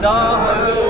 Zahir.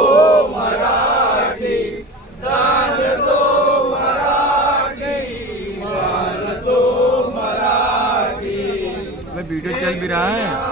ได้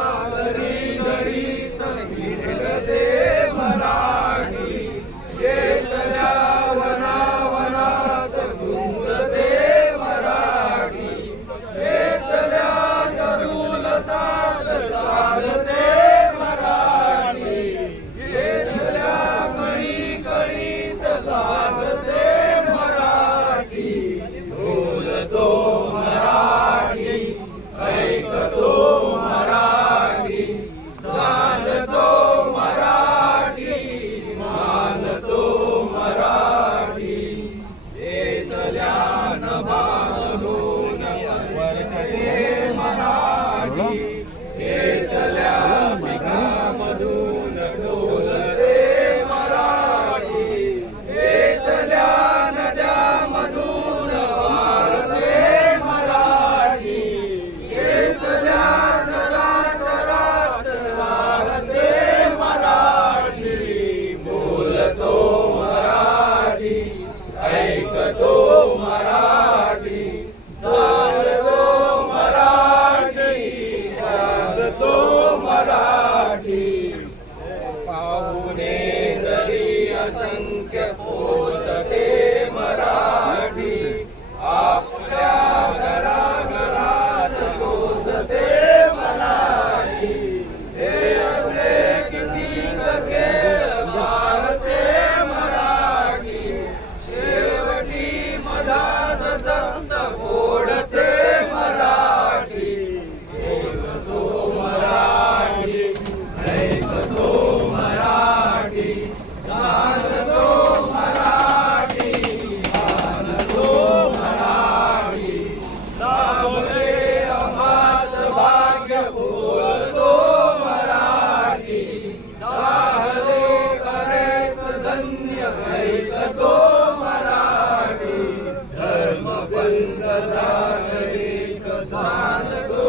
गथा रे कथाल तो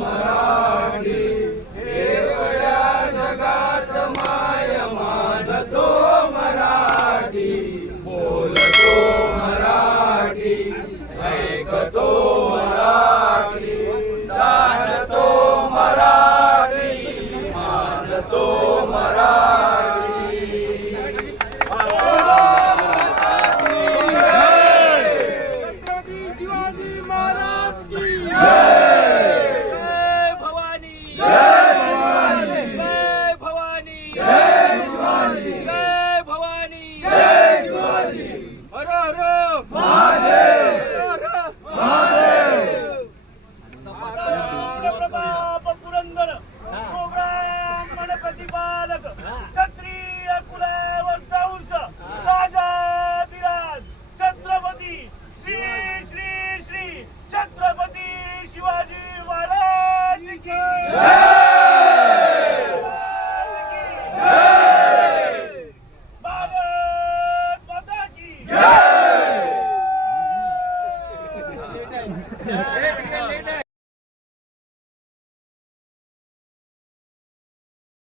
मराठी हे गोडा दगात् मायमारतो मराठी बोलतो मराठी हे गदो